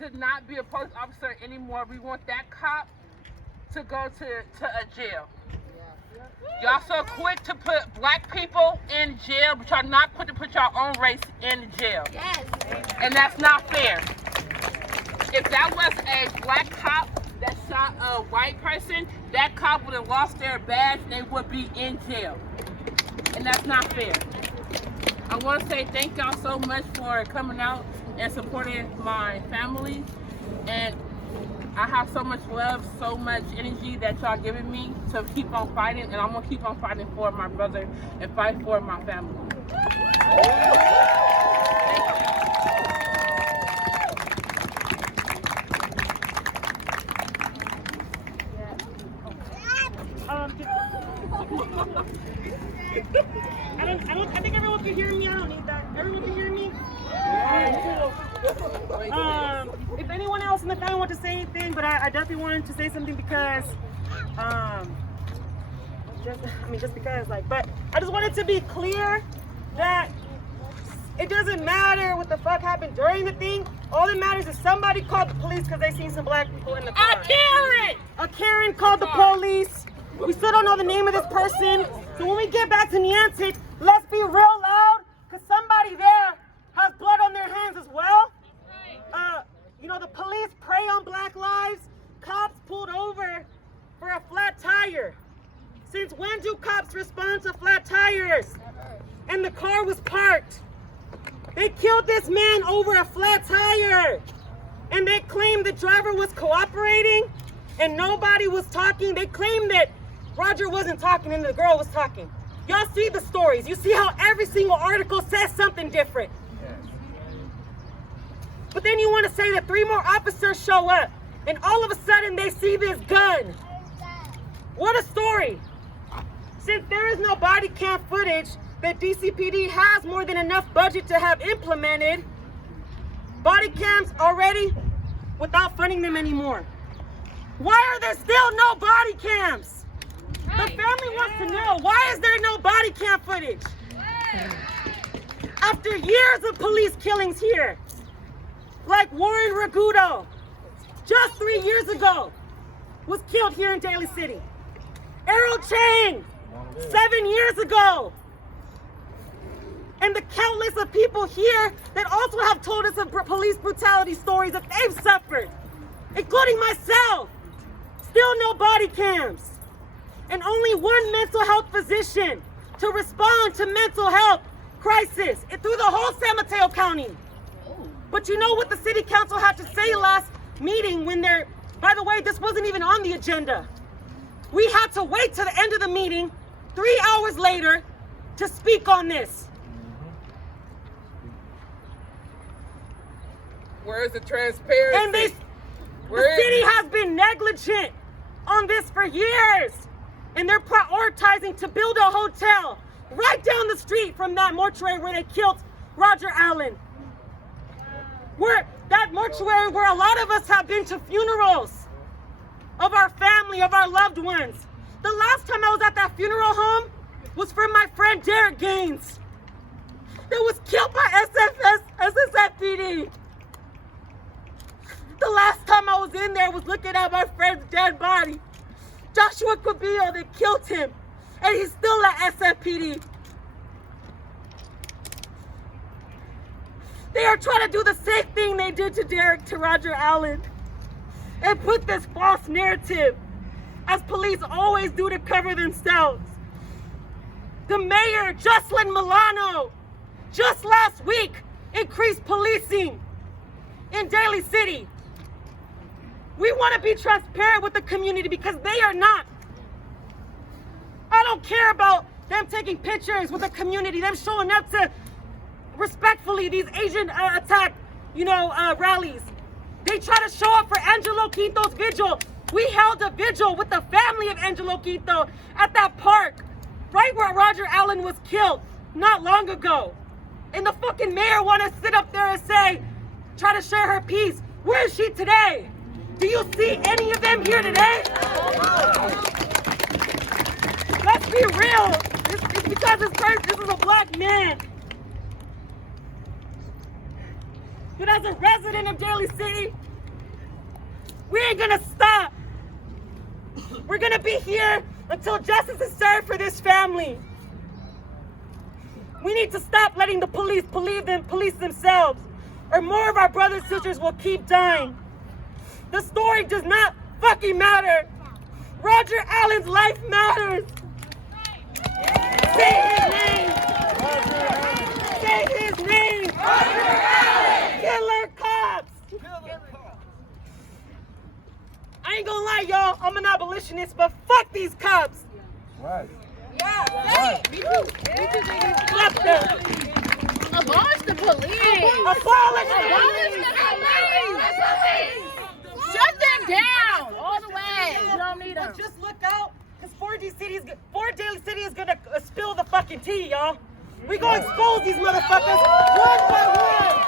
to not be a police officer anymore. We want that cop to go to a jail. Y'all so quick to put black people in jail, but y'all not quick to put your own race in jail. Yes. And that's not fair. If that was a black cop that shot a white person, that cop would have lost their badge and they would be in jail. And that's not fair. I want to say thank y'all so much for coming out and supporting my family. And I have so much love, so much energy that y'all giving me to keep on fighting, and I'm gonna keep on fighting for my brother and fight for my family. I think everyone can hear me. I don't need that. Everyone can hear me? If anyone else in the family wants to say anything, but I definitely wanted to say something because, just because, but I just wanted to be clear that it doesn't matter what the fuck happened during the thing. All that matters is somebody called the police because they seen some black people in the car. A Karen called the police. We still don't know the name of this person. So when we get back to Niantic, let's be real loud, because somebody there has blood on their hands as well. The police prey on black lives. Cops pulled over for a flat tire. Since when do cops respond to flat tires? And the car was parked. They killed this man over a flat tire. And they claimed the driver was cooperating and nobody was talking. They claimed that Roger wasn't talking and the girl was talking. Y'all see the stories. You see how every single article says something different. But then you want to say that 3 more officers show up and all of a sudden they see this gun. What a story. Since there is no body cam footage that DCPD has more than enough budget to have implemented, body cams already without funding them anymore. Why are there still no body cams? The family wants to know, why is there no body cam footage? After years of police killings here, like Warren Ragudo, just 3 years ago, was killed here in Daly City. Errol Chang, 7 years ago. And the countless of people here that also have told us of police brutality stories that they've suffered, including myself. Still no body cams. And only one mental health physician to respond to mental health crisis through the whole San Mateo County. But you know what the city council had to say last meeting when by the way, this wasn't even on the agenda. We had to wait to the end of the meeting, 3 hours later, to speak on this. Where's the transparency? And the city has been negligent on this for years. And they're prioritizing to build a hotel right down the street from that mortuary where they killed Roger Allen. That mortuary where a lot of us have been to funerals of our family, of our loved ones. The last time I was at that funeral home was for my friend Derek Gaines that was killed by SSFPD. The last time I was in there was looking at my friend's dead body. Joshua Cabillo that killed him, and he's still at SFPD. They are trying to do the same thing they did to Roger Allen and put this false narrative, as police always do to cover themselves. The mayor, Jocelyn Milano, just last week increased policing in Daly City. We want to be transparent with the community because they are not. I don't care about them taking pictures with the community, them showing up to respectfully these Asian attack, rallies. They try to show up for Angelo Quinto's vigil. We held a vigil with the family of Angelo Quinto at that park, right where Roger Allen was killed not long ago. And the fucking mayor want to sit up there and try to share her peace. Where is she today? Do you see any of them here today? Let's be real. It's because this is a black man. But as a resident of Daly City, We ain't gonna stop. We're gonna be here until justice is served for this family. We need to stop letting the police police themselves, or more of our brothers and sisters will keep dying. The story does not fucking matter. Roger Allen's life matters. Say his name. Say his name. Roger Allen. Killer cops. I ain't gonna lie, y'all. I'm an abolitionist, but fuck these cops. Right. Yeah. Right. Fuck them. Abolish the police. Abolish the Abolish police. the police. Shut them down all the way. You don't need them. But just look out, because Fort Daly City is gonna spill the fucking tea, y'all. We gonna expose these motherfuckers one by one.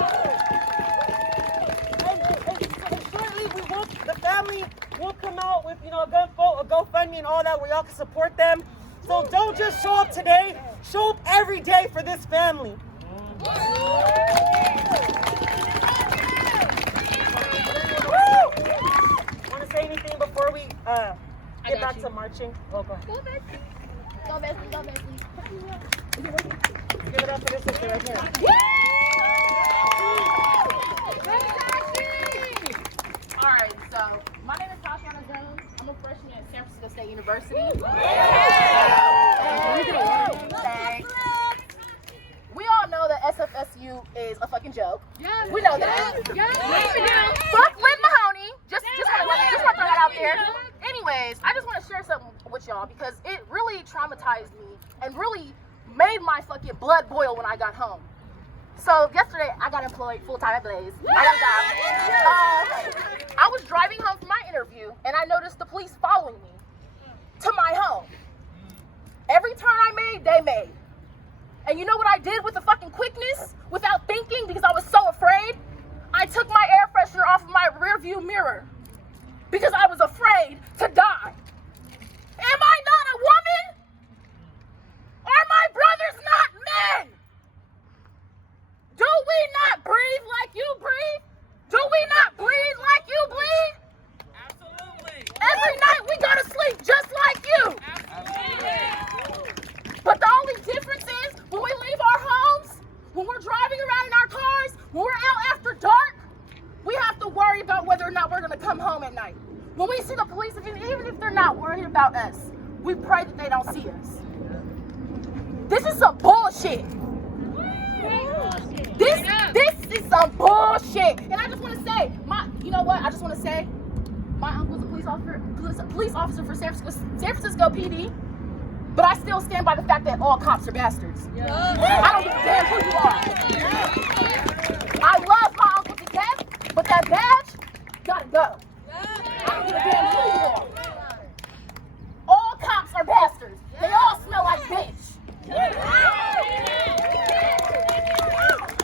And shortly, the family will come out with, a GoFundMe and all that, where y'all can support them. So don't just show up today, show up every day for this family. Want to say anything before we get back to marching? Oh, go ahead. Go, Bessie. Go, Bessie. Go, Bessie. Give it up for this sister right here. All right, so my name is Tatiana Jones. I'm a freshman at San Francisco State University. Thanks. We all know that SFSU is a fucking joke. Yes. We know that. Yes. Fuck Lynn Mahoney. Just want to throw that out there. Anyways, I just want to share something with y'all because it really traumatized me and really made my fucking blood boil when I got home. So yesterday, I got employed full-time at Blaze. I got a job. I was driving home from my interview, and I noticed the police following me to my home. Every turn I made, they made. And you know what I did with the fucking quickness? Without thinking, because I was so afraid? I took my air freshener off of my rearview mirror. Because I was afraid to die. Am I not a woman? Are my brothers not men? Do we not breathe like you breathe? Do we not bleed like you bleed? Absolutely. Every night we go to sleep just like you. But the only difference is when we leave our homes, when we're driving around in our cars, when we're out after dark, we have to worry about whether or not we're going to come home at night. When we see the police, even if they're not worried about us, we pray that they don't see us. This is some bullshit. This is some bullshit. And I just want to say, my uncle's a police officer for San Francisco PD. But I still stand by the fact that all cops are bastards. I don't give a damn who you are. I love my uncle to death, but that badge gotta go. I don't give a damn who you are. All cops are bastards. They all smell like bitch.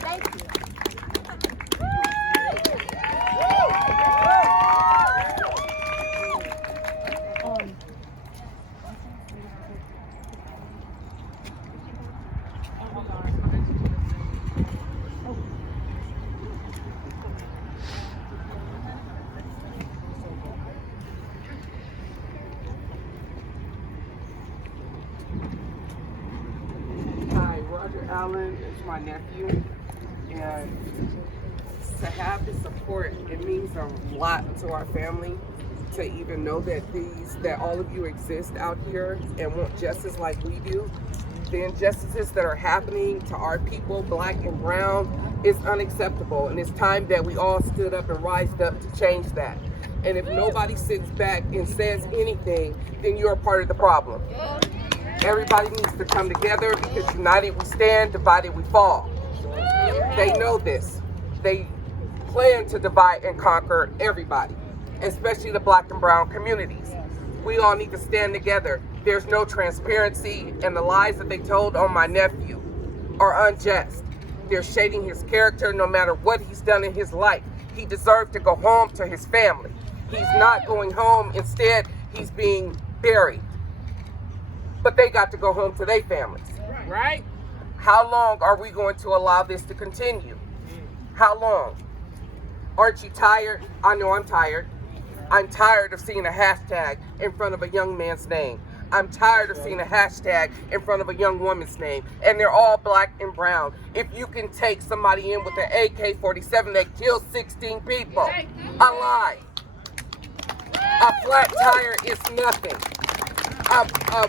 Thank you. Allen is my nephew, and to have the support, it means a lot to our family to even know that all of you exist out here and want justice like we do. The injustices that are happening to our people, black and brown, is unacceptable, and it's time that we all stood up and rised up to change that. And if nobody sits back and says anything, then you're a part of the problem. Everybody needs to come together because united we stand, divided we fall. They know this. They plan to divide and conquer everybody, especially the black and brown communities. We all need to stand together. There's no transparency, and the lies that they told on my nephew are unjust. They're shading his character no matter what he's done in his life. He deserved to go home to his family. He's not going home. Instead, he's being buried. But they got to go home to their families. Right? How long are we going to allow this to continue? How long? Aren't you tired? I know I'm tired. I'm tired of seeing a hashtag in front of a young man's name. I'm tired of seeing a hashtag in front of a young woman's name. And they're all black and brown. If you can take somebody in with an AK-47 that kills 16 people alive, a flat tire is nothing.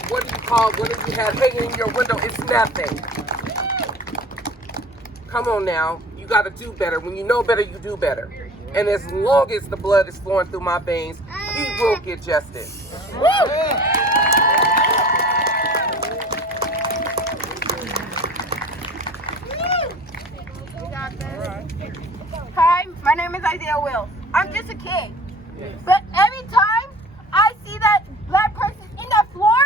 What do you have hanging in your window? It's nothing. Come on now. You got to do better. When you know better, you do better. And as long as the blood is flowing through my veins, he will get justice. Woo! Hi, my name is Isaiah Wills. I'm just a kid. But every time I see that black person in that floor,